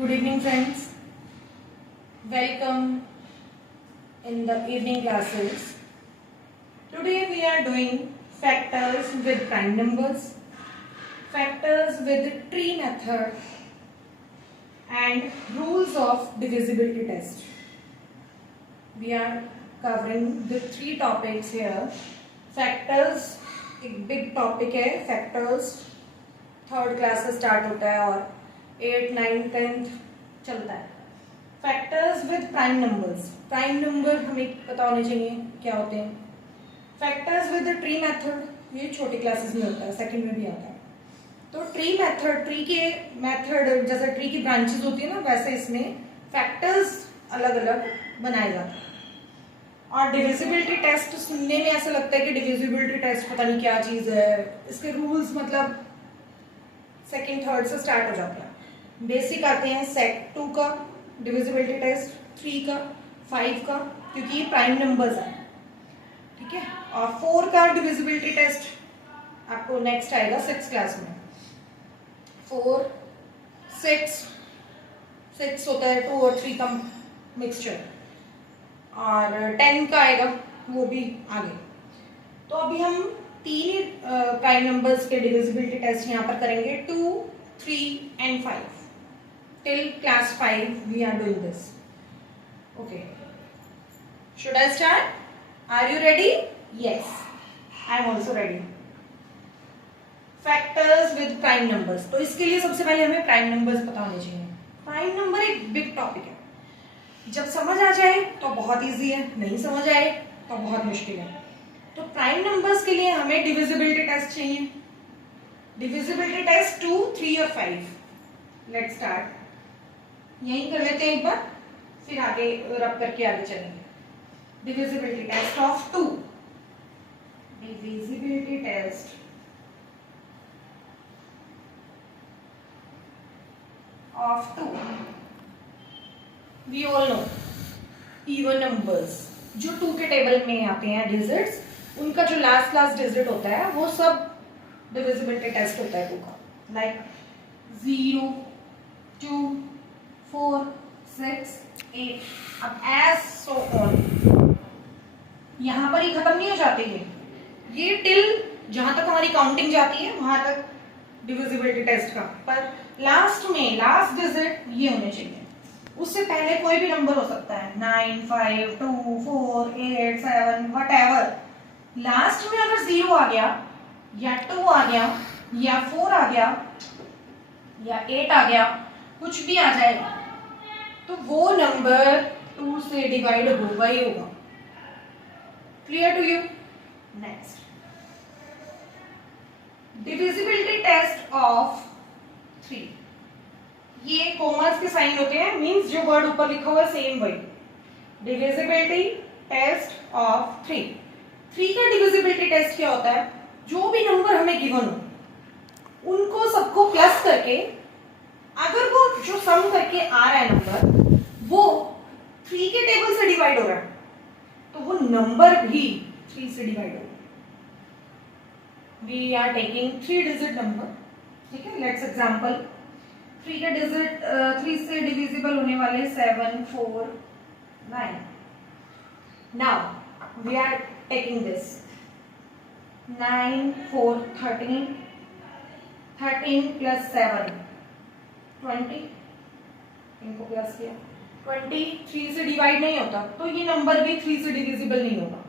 Good evening, friends. Welcome in the evening classes. Today we are doing factors with prime numbers, factors with tree method, and rules of divisibility test. We are covering the three topics here. Factors एक big topic है. Factors third class से start होता है और 8, 9, 10 चलता है. Factors with prime numbers. Prime number हमें पता होने चाहिए क्या होते हैं. फैक्टर्स विद ट्री मेथड ये छोटी क्लासेस में होता है, सेकंड में भी आता है. तो ट्री मेथड, ट्री के मेथड जैसे ट्री की ब्रांचेस होती है ना, वैसे इसमें फैक्टर्स अलग अलग बनाए जाते हैं. और डिविजिबिलिटी टेस्ट सुनने में ऐसा लगता है कि डिविजिबिलिटी टेस्ट पता नहीं क्या चीज है. इसके रूल्स मतलब सेकंड थर्ड से स्टार्ट हो जाता है. बेसिक आते हैं सेट 2 का डिविजिबिलिटी टेस्ट, 3 का, 5 का, क्योंकि ये प्राइम नंबर्स हैं. ठीक है. और 4 का डिविजिबिलिटी टेस्ट आपको नेक्स्ट आएगा 6 क्लास में. 4, 6 होता है 2 और 3 का मिक्सचर. और 10 का आएगा, वो भी आगे. तो अभी हम तीन प्राइम नंबर्स के डिविजिबिलिटी टेस्ट यहाँ पर करेंगे. 2, 3 and 5. Till class 5 we are doing this. Okay. Should I start? Are you ready? Yes. I am also ready. Factors with prime numbers. तो इसके लिए सबसे पहले हमें प्राइम नंबर्स पता होने चाहिए. प्राइम नंबर एक बिग टॉपिक है. जब समझ आ जाए तो बहुत इजी है, नहीं समझ आए तो बहुत मुश्किल है. तो प्राइम नंबर्स के लिए हमें डिविजिबिलिटी टेस्ट चाहिए. डिविजिबिलिटी टेस्ट 2, 3 और 5. Let's start. यही कर लेते हैं एक बार, फिर आगे रब करके आगे चलेंगे. Divisibility test of 2. Divisibility test of 2. We all know even numbers जो 2 के टेबल में आते हैं डिजिट्स, उनका जो लास्ट डिजिट होता है वो सब डिविजिबिलिटी टेस्ट होता है 2 का. लाइक 0, 2, 4, 6, 8. अब एज सो ऑन. यहां पर ही खत्म नहीं हो जाते हैं ये टिल जहां तक हमारी काउंटिंग जाती है वहां तक डिविजिबिलिटी टेस्ट का. पर लास्ट में लास्ट डिजिट ये होने चाहिए. उससे पहले कोई भी नंबर हो सकता है, 9, 5, 2, 4, 8, 7, व्हाटएवर. लास्ट में अगर 0 आ गया या 2 आ गया या 4 आ गया या 8 आ गया, कुछ भी आ जाए, तो वो नंबर 2 से डिवाइड होगा ही होगा. Clear to you? Next, divisibility test of 3. ये कॉमर्स के साइन होते हैं, मींस जो वर्ड ऊपर लिखा हुआ है सेम वही. Divisibility test of 3. 3 का डिविजिबिलिटी टेस्ट क्या होता है? जो भी नंबर हमें गिवन हो उनको सबको प्लस करके, अगर वो जो सम करके आ रहा है नंबर वो 3 के टेबल से डिवाइड हो रहा है, तो वो नंबर भी 3 से डिवाइड होगा. We are taking 3 digit number. ठीक है. Let's example. 3 के डिजिट 3 से डिविजिबल होने वाले 7, 4, 9. Now we are taking this 9, 4, 13. 13 plus 7 20. इनको प्लस किया 20. 3 से डिवाइड नहीं होता तो ये नंबर भी 3 से डिविजिबल नहीं होगा.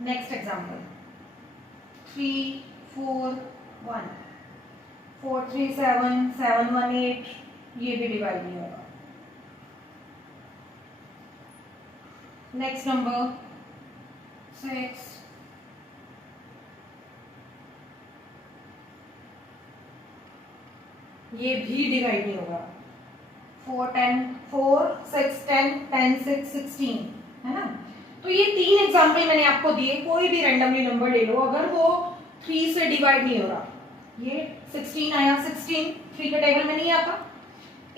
Next example. 3, 4, 1. 4, 3, 7, 7, 1, 8. ये भी डिवाइड नहीं होगा. Next number 6. ये भी डिवाइड नहीं होगा. 4, 10, 4, 6, 10, 10, 6, 16 है ना. तो ये 3 एग्जाम्पल मैंने आपको दिए. कोई भी रैंडमली नंबर ले लो, अगर वो 3 से डिवाइड नहीं हो रहा, ये 16 आया, 16 3 के टेबल में नहीं आता,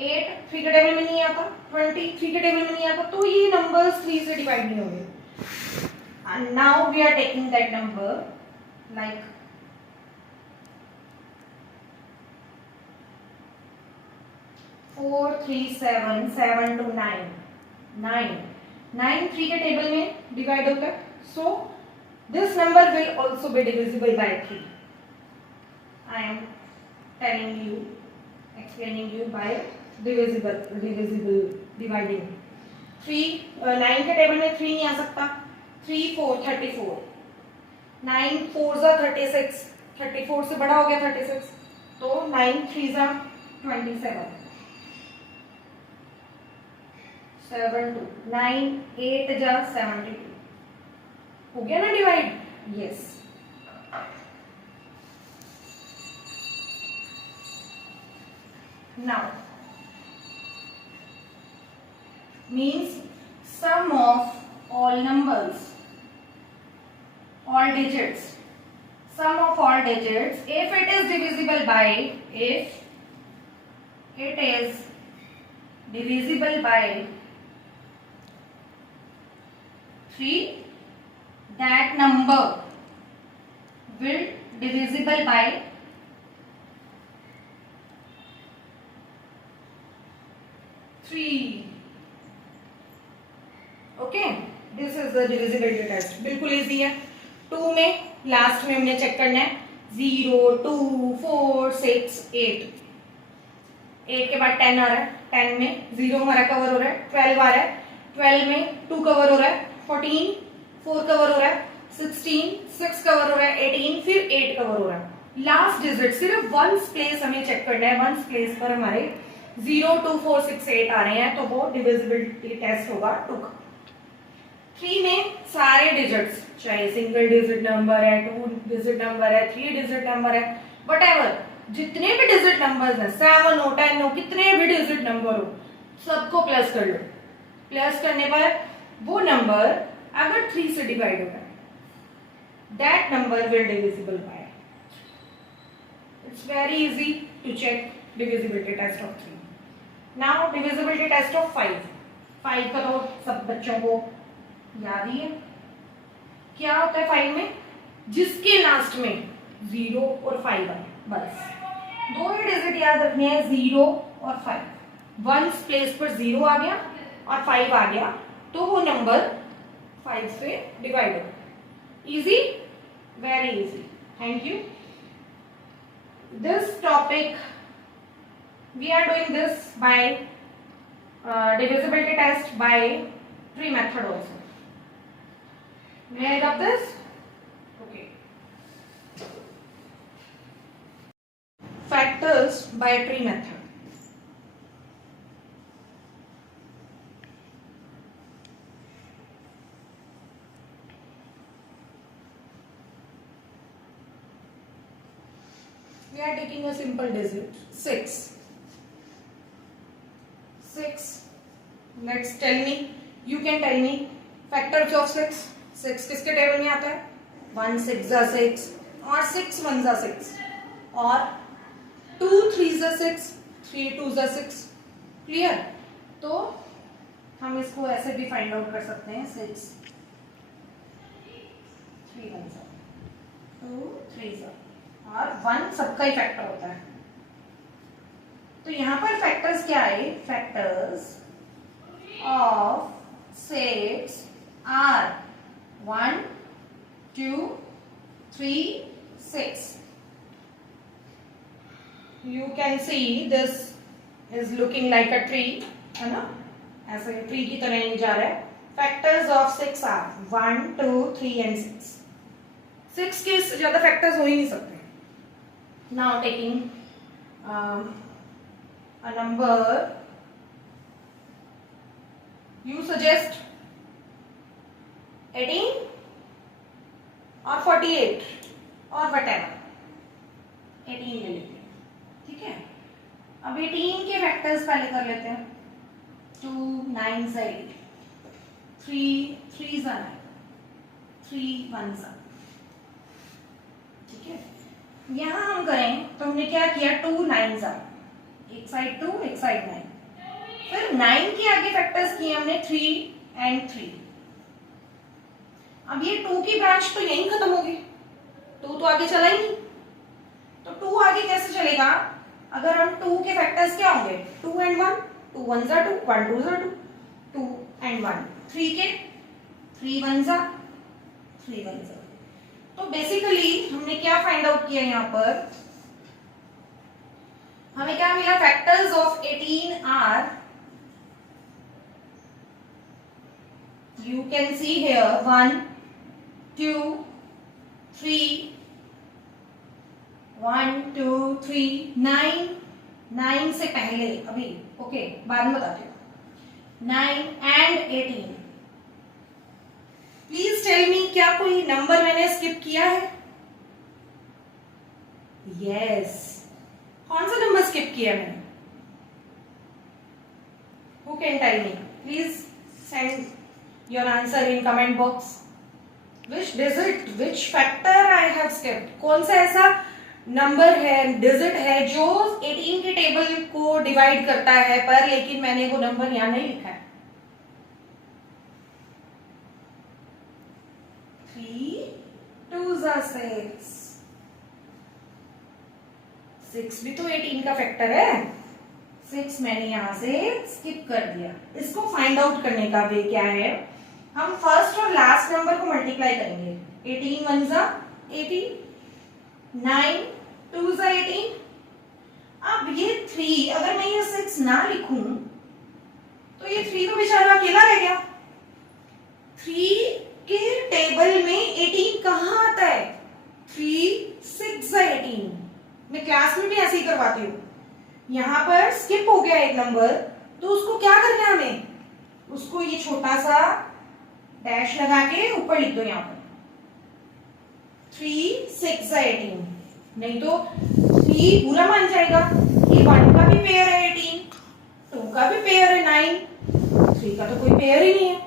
8 3 के टेबल में नहीं आता, 20 3 के टेबल में नहीं आता, तो ये नंबर्स 3 से डिवाइड नहीं होंगे. And now we are taking that number like 4, 4 3 7 7 2 9 9 9 3 के टेबल में डिवाइड होता है, so this number will also be divisible by 3. I am telling you, explaining you bye divisible dividing. 9 के टेबल में 3 नहीं आ सकता. 3 4 34, 9 4 जा 36, 34 से बड़ा हो गया 36, तो 9 3 जा 27, 7 2 9 8 जा 72. हो गया ना divide? Yes. Now means sum of all numbers, all digits, sum of all digits if it is divisible by, if it is divisible by 3, that number will divisible by 3. Okay, this is the divisibility test. बिल्कुल easy है. 2 में last में हमने check करना है 0 2 4 6 8. 8 के बाद 10 आ रहा है, 10 में 0 हमारा कवर हो रहा है. 12 आ रहा है, 12 में 2 कवर हो रहा है. 14 4 कवर हो रहा है. 16 6 कवर हो रहा है. 18 फिर 8 कवर हो रहा है. लास्ट डिजिट सिर्फ वंस प्लेस हमें चेक करना है. वंस प्लेस पर हमारे 0 2 4 6 8 आ रहे हैं, तो वो डिविजिबिलिटी टेस्ट होगा 2 का. 3 में सारे डिजिट्स, चाहे सिंगल डिजिट नंबर है, 2 डिजिट नंबर है, 3 डिजिट नंबर है, वटएवर जितने भी डिजिट नंबर्स हैं, 7 हो 10 हो, कितने भी डिजिट नंबर हो, सबको प्लस कर लो. प्लस करने पर वो नंबर अगर 3 से डिवाइड होगा, that number will divisible by. It's very easy to check divisibility test of 3. Now divisibility test of 5. 5 का तो सब बच्चों को याद ही है. क्या होता है 5 में? जिसके लास्ट में 0 और 5 आए, बस 2 ही डिजिट याद रखने हैं, 0 और 5. वंस प्लेस पर 0 आ गया और 5 आ गया, तो वो नंबर 5 से डिवाइड हो. Easy, very easy. Thank you. This topic we are doing this by divisibility test by tree method also. May I have this? Okay. Factors by tree method. We are taking a simple digit 6. 6. Let's tell me. You can tell me factors of 6. 6 किसके table में आता है? 1 6 जा 6 और 6 1 जा 6 और 2 3 जा 6, 3 2 जा 6. क्लियर? तो हम इसको ऐसे भी फाइंड आउट कर सकते हैं. 6 3 1 जा 2 3 जा और 1 सबका ही फैक्टर होता है. तो यहां पर फैक्टर्स क्या है? Factors of 6 are 1 2 3 6. You can see this is looking like a tree, है ना? ऐसे ट्री की तरह नहीं जा रहा है. Factors of 6 are 1 2 3 and 6. 6 के ज्यादा फैक्टर्स हो ही नहीं सकते. Now taking a number, you suggest 18 or 48 or whatever. 18 ले लेते हैं. ठीक है? अब 18 के फैक्टर्स पहले कर लेते हैं. 2 9 से 8, 3 3 9, 3 1 सा. ठीक है? यहां हम करें तो हमने क्या किया? 2 9 सा, एक साइड 2 एक साइड 9. फिर 9 के आगे फैक्टर्स किए हमने 3 एंड 3. अब ये 2 की ब्रांच तो यहीं खत्म होगी. 2 तो आगे चला ही नहीं, तो 2 आगे कैसे चलेगा? अगर हम 2 के फैक्टर्स क्या होंगे, 2 and 1, 2 1 जा 2, 1 2 जा 2, 2 and 1, 3 के 3 1 जा 3 1 जा। तो बेसिकली हमने क्या फाइंड आउट किया यहाँ पर, हमें क्या मिला, factors of 18 are, you can see here 1 2 3 1 2 3 9 9 से पहले अभी ओके बाद में बताती हूँ, 9 and 18। प्लीज टेल मी, क्या कोई नंबर मैंने स्किप किया है? यस, कौन सा नंबर स्किप किया मैंने? Who can tell me? Please send your answer in comment box. Which digit, which factor I have skipped? कौन सा ऐसा नंबर है, डिजिट है जो 18 के टेबल को डिवाइड करता है, पर लेकिन मैंने वो नंबर यहां नहीं लिखा है। 3 2 6, 6 भी तो 18 का फैक्टर है, 6 मैंने यहां से स्किप कर दिया। इसको फाइंड आउट करने का वे क्या है, हम फर्स्ट और लास्ट नंबर को मल्टीप्लाई करेंगे। 18 1 जा 18, 9 2 जा 18। अब ये 3, अगर मैं ये 6 ना लिखूं तो ये 3 तो बेचारा अकेला रह गया। 3 के टेबल में 18 कहां आता है? 3 6 जा 18। मैं क्लास में भी ऐसे ही करवाती हूँ। यहां पर स्किप हो गया एक नंबर, तो उसको क्या करना है हमें, उसको ये छोटा सा डैश लगा के ऊपर लिख दो यहाँ पर, 3 6 जा 18। नहीं तो 3 बुरा मान जाएगा, ये 1 का भी पेयर है 18, 2 का भी पेयर है 9, 3 का तो कोई पेयर ही नहीं है।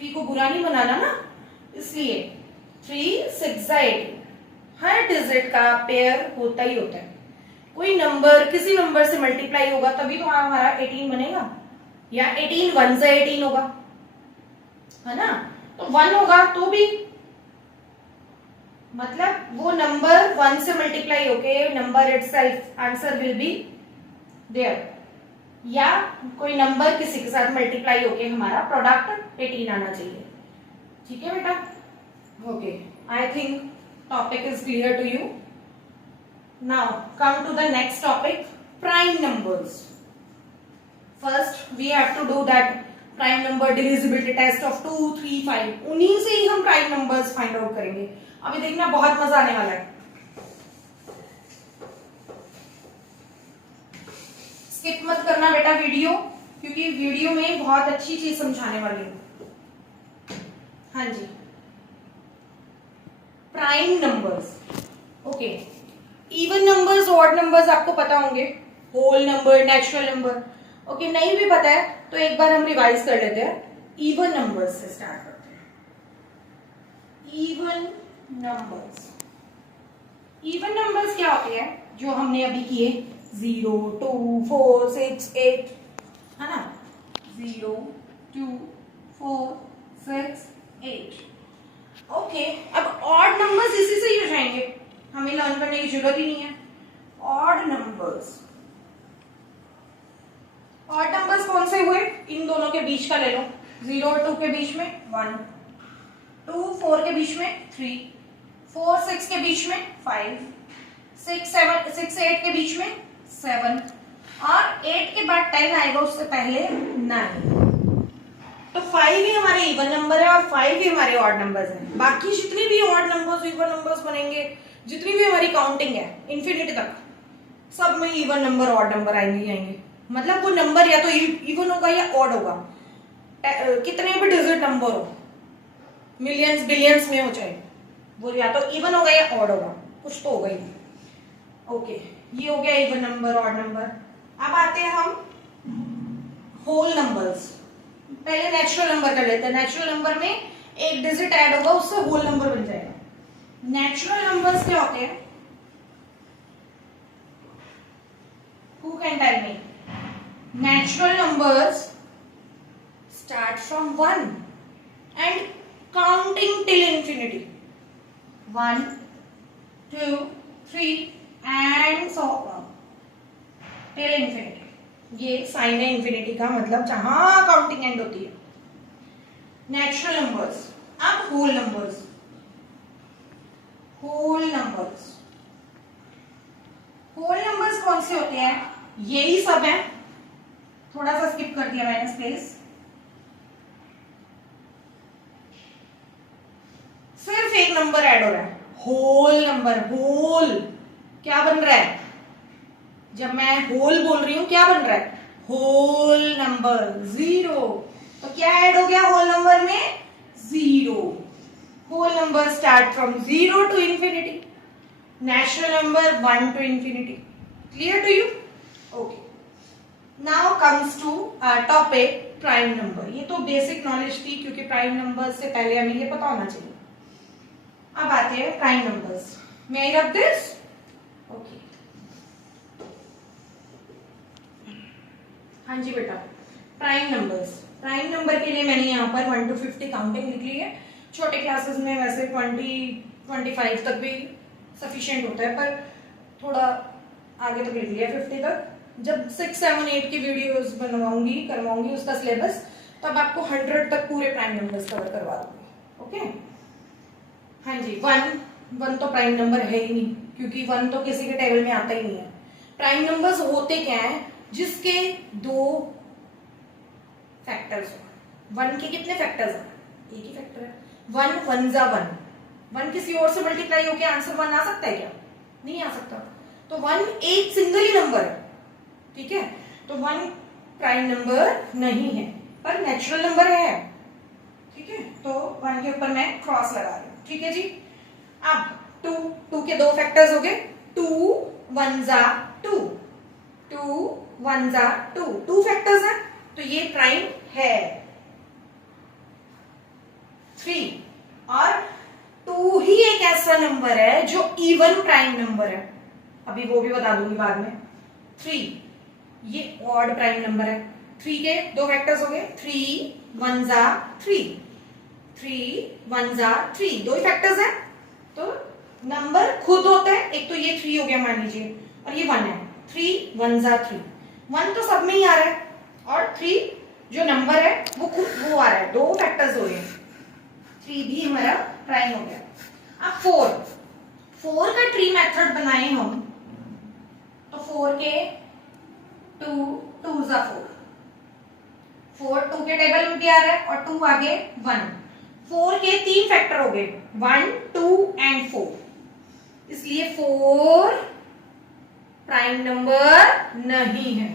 3 को बुरा नहीं बनाना ना, इसलिए 3 6 जा 18 हर डिजिट का पेयर होता ही होता है। कोई नंबर किसी नंबर से मल्टीप्लाई होगा तभी तो हमारा 18 बनेगा, या 18 1 से 18 होगा, है ना। तो 1 होगा तो भी मतलब वो नंबर 1 से मल्टीप्लाई होके number itself answer will be there, या कोई नंबर किसी के साथ मल्टीप्लाई होके हमारा प्रोडक्ट 18 आना चाहिए। ठीक है बेटा, okay, I think topic is clear to you. Now come to the next topic, prime numbers. First we have to do that prime number divisibility test of 2 3 5, उन्हीं से ही हम prime numbers find out करेंगे। अभी देखना बहुत मजा आने वाला है। स्किप मत करना बेटा वीडियो, क्योंकि वीडियो में बहुत अच्छी चीज समझाने वाली हूँ। हाँ जी, prime numbers. Okay, even numbers, odd numbers आपको पता होंगे, whole number, natural number. Okay, नहीं भी पता है तो एक बार हम रिवाइज कर लेते हैं। इवन नंबर्स से स्टार्ट करते हैं। इवन नंबर्स, इवन नंबर्स क्या होते हैं जो हमने अभी किए, 0 2 4 6 8, है ना, 0 2 4 6 8। ओके, अब ऑड नंबर्स इसी से ही हो जाएंगे, हमें लर्न करने की जरूरत ही नहीं है। ऑड नंबर्स, ऑड नंबर्स कौन से हुए, इन दोनों के बीच का ले लो, 0 और 2 के बीच में 1, 2 4 के बीच में 3, 4 6 के बीच में 5, 6 7 6 8 के बीच में 7, और 8 के बाद 10 आएगा, उससे पहले 9। तो 5 ही हमारे इवन नंबर है और 5 ही हमारे ऑड नंबर्स हैं। बाकी जितनी भी ऑड नंबर्स इवन नंबर्स बनेंगे, जितनी भी हमारी काउंटिंग है इन्फिनिटी तक, सब में इवन नंबर ऑड नंबर आएंगे। मतलब वो नंबर या तो इवन होगा या ऑड होगा, कितने भी डिजिट नंबर हो, मिलियंस बिलियंस में हो चाहे, वो या तो इवन होगा या ऑड होगा, कुछ तो होगा ही। ओके, ये हो गया इवन नंबर, ऑड नंबर। अब आते हैं हम होल नंबर्स। पहले नेचुरल नंबर कर लेते हैं। नेचुरल नंबर में एक डिजिट ऐड होगा, उससे होल नंबर बन जाएगा। नेचुरल नंबर्स क्या होते हैं? Who can tell me? Natural numbers start from 1 and counting till infinity. 1, 2, 3 and so on. Till infinity. ये साइन है इंफिनिटी का, मतलब जहां काउंटिंग एंड होती है। Natural numbers. अब whole numbers. Whole numbers, whole numbers कौन से होते हैं? यही सब है, थोड़ा सा स्किप कर दिया मैंने स्पेस। सिर्फ एक नंबर ऐड हो रहा है, होल नंबर। होल क्या बन रहा है? जब मैं होल बोल रही हूं क्या बन रहा है? Whole number 0। तो क्या ऐड हो गया होल नंबर में? 0। Whole number start from 0 to infinity. Natural number 1 to infinity. Clear to you? Okay, now comes to topic prime number. ये तो बेसिक नॉलेज थी, क्योंकि प्राइम नंबर से पहले हमें ये पता होना चाहिए। अब आते हैं prime numbers. May I rub this? Okay, हाँ जी बेटा, प्राइम नंबर्स। प्राइम नंबर के लिए मैंने यहाँ पर 1 to 50 काउंटिंग लिख ली है। छोटे क्लासेस में वैसे 20-25 तक भी सफिशिएंट होता है, पर थोड़ा आगे तक लिख लिया 50 तक। जब 6, 7, 8 की वीडियोस करवाऊंगी उसका सिलेबस, तब आपको 100 तक पूरे प्राइम नंबर्स कवर करवा दूंगी। ओके, हाँ जी। 1 तो प्राइम नंबर है ही नहीं, क्योंकि 1 तो किसी के टेबल में आता ही नहीं है। प्राइम नंबर्स होते क्या है? जिसके 2 फैक्टर्स हो। 1 के कितने फैक्टर्स हैं? एक ही फैक्टर है। 1 1 जा 1। 1 किसी और से मल्टीप्लाई होकर आंसर 1 आ सकता है क्या? नहीं आ सकता। तो 1 एक सिंगल ही नंबर है, ठीक है? तो 1 प्राइम नंबर नहीं है, पर नेचुरल नंबर है, ठीक है? तो 1 के ऊपर मैं क्रॉस लगा रही हूं, ठीक है जी। अब 2 के 2 फैक्टर्स हो गए। 2 1 जा 2, 2 1 जा 2 फैक्टर्स है, तो ये प्राइम है। 3 और 2 ही एक ऐसा नंबर है जो इवन प्राइम नंबर है, अभी वो भी बता दूंगी बाद में। 3 ये ऑड प्राइम नंबर है। 3 के 2 फैक्टर्स हो गए। 3 1 जा 3, 3 1 जा 3, 2 ही फैक्टर्स है। तो नंबर खुद होते हैं, एक तो ये 3 हो गया मान लीजिए, और ये 1 है। 3 1 जा 3, 1 तो सब में ही आ रहा है, और 3 जो नंबर है वो खुद वो आ रहा है, 2 फैक्टर्स हो गए। 3 भी हमारा प्राइम हो गया। अब 4 का ट्री मेथड बनाए हम, तो 4 के 2 जा 4, 2 के टेबल में भी आ रहा है, और 2 आगे 1। 4 के 3 फैक्टर हो गए, 1 2 एंड 4, इसलिए 4 प्राइम नंबर नहीं है।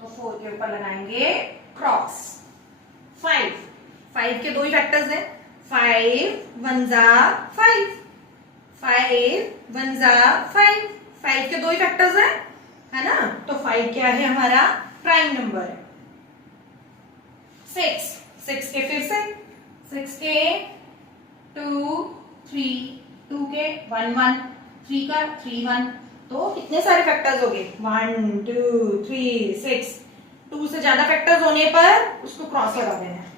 तो 4 के ऊपर लगाएंगे क्रॉस। 5 के 2 ही फैक्टर्स है। 5 1 जा 5, 5 1 जा 5 के 2 ही फैक्टर्स है ना? तो 5 क्या है? हमारा प्राइम नंबर है। 6 के फिर से 6 के 2 3, 2 के 1 1, 3 का 3 1, तो कितने सारे फैक्टर्स हो गए? 1 2 3 6। 2 से ज्यादा फैक्टर्स होने पर उसको क्रॉस लगा देना है।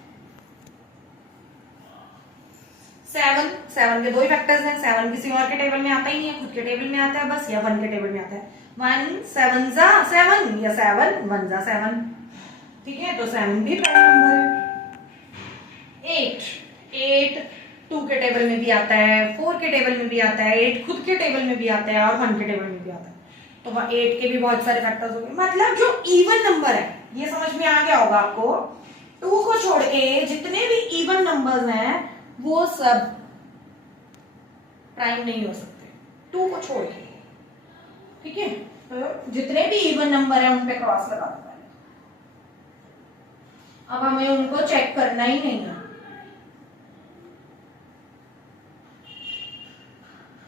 7 के 2 ही फैक्टर्स हैं। 7 किसी और के टेबल में आता ही नहीं है, खुद के टेबल में आता है बस, या 1 के टेबल में आता है। 1 7 जा 7, या 7 1 जा 7, ठीक है? तो 7 भी प्राइम नंबर है। 8 2 के टेबल में भी आता है, 4 के टेबल में भी आता है, 8 खुद के टेबल में भी आता है, और 1 के टेबल में भी आता है। तो 8 के भी बहुत सारे फैक्टर्स हो गए। मतलब जो इवन नंबर है, ये समझ में आ गया होगा आपको, 2 को छोड़ के जितने भी इवन नंबर्स हैं वो सब प्राइम नहीं हो सकते, 2 को छोड़ के, ठीक है? तो जितने भी इवन नंबर है उन पे क्रॉस लगा दो। अब हमें उनको चेक करना ही नहीं है।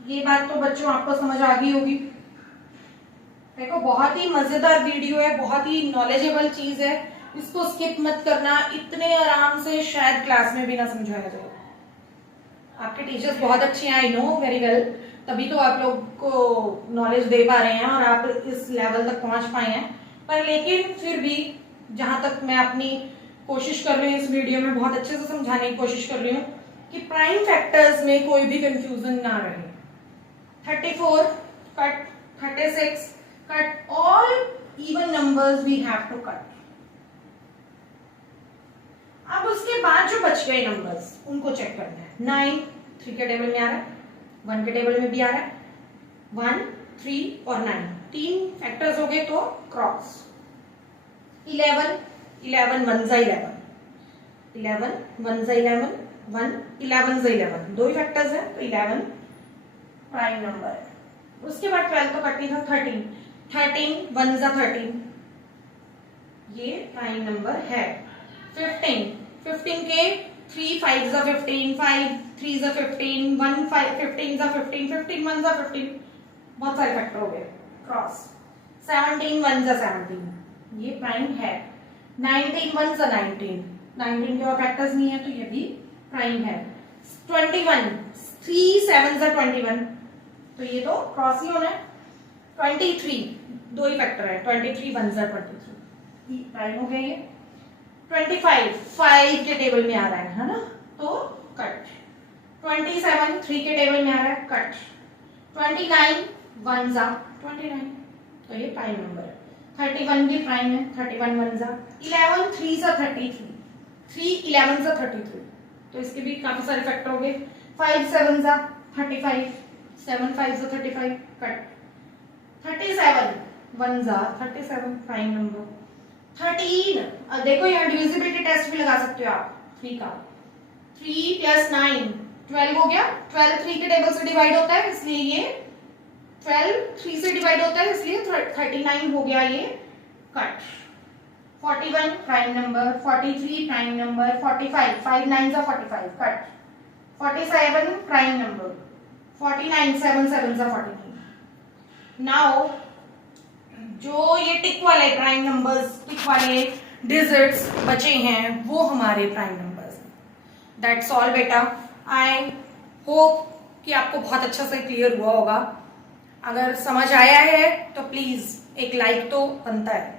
ये बात तो बच्चों आपको समझ आ गई होगी। देखो, बहुत ही मजेदार वीडियो है, बहुत ही नॉलेजेबल चीज है, इसको स्किप मत करना। इतने आराम से शायद क्लास में भी ना समझाया जाए। आपके टीचर्स बहुत अच्छे हैं, आई नो वेरी वेल, तभी तो आप लोग को नॉलेज दे पा रहे हैं और आप इस लेवल तक पहुंच पाए हैं। पर लेकिन फिर भी जहां तक मैं अपनी कोशिश कर रही हूँ इस वीडियो में बहुत अच्छे से समझाने की कोशिश कर रही हूँ कि प्राइम फैक्टर्स में कोई भी कंफ्यूजन ना रहे। 34 cut, 36 cut, all numbers we have to cut. अब उसके बाद जो बच गए नंबर्स उनको चेक करना है. 9 3 के टेबल में आ रहा है, 1 के टेबल में भी आ रहा है. 1 3 और 9 तीन फैक्टर्स हो गए तो क्रॉस. 11 11 1 जा 11, 11 1 जा 11, 1 11 जा 11, दो ही फैक्टर्स हैं तो 11 प्राइम नंबर है. उसके बाद 12 तो कटनी था. 13 13 1 जा 13, ये प्राइम नंबर है. 15 15 के 3 5 जा 15, 5 3 जा 15, 1 5 15 जा 15, 15 1 जा 15, बहुत सारे फैक्टर हो गए क्रॉस. 17 1 जा 17, ये प्राइम है. 19 1 जा 19, 19 के और फैक्टर्स नहीं है तो ये भी प्राइम है. 21 3 7 जा 21, तो ये तो क्रॉस ही होना है. 23 दो ही फैक्टर है, 23 1 जा 23, प्राइम हो गया ये. 25 5 के टेबल में आ रहा है ना, तो कट. 27 3 के टेबल में आ रहा है, कट. 29 1 जा 29, तो ये प्राइम नंबर है. 31 भी प्राइम है, 31 1 जा. 11 3 जा 33, 3 11 जा 33, तो इसके भी काफी सारे फैक्टर हो गए. 5 7 जा 35, 7 5 जा 35, कट. 37 1 जा 37, प्राइम नंबर. 13 देखो यहाँ डिविजिबिलिटी टेस्ट भी लगा सकते हो आप 3 का. 3 + 9 12 हो गया. 12 3 के टेबल से डिवाइड होता है इसलिए ये 12 3 से डिवाइड होता है इसलिए 39 हो गया ये, cut. 41 prime number. 43 prime number. 45 5 9 जा 45, कट. 47 prime number. 49 7 7 जा 49. नाउ जो ये टिक वाले प्राइम नंबर्स, टिक वाले डिजिट्स बचे हैं वो हमारे प्राइम नंबर्स हैं. दैट्स ऑल बेटा. आई होप कि आपको बहुत अच्छा से क्लियर हुआ होगा. अगर समझ आया है तो प्लीज एक लाइक तो बनता है.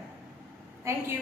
Thank you.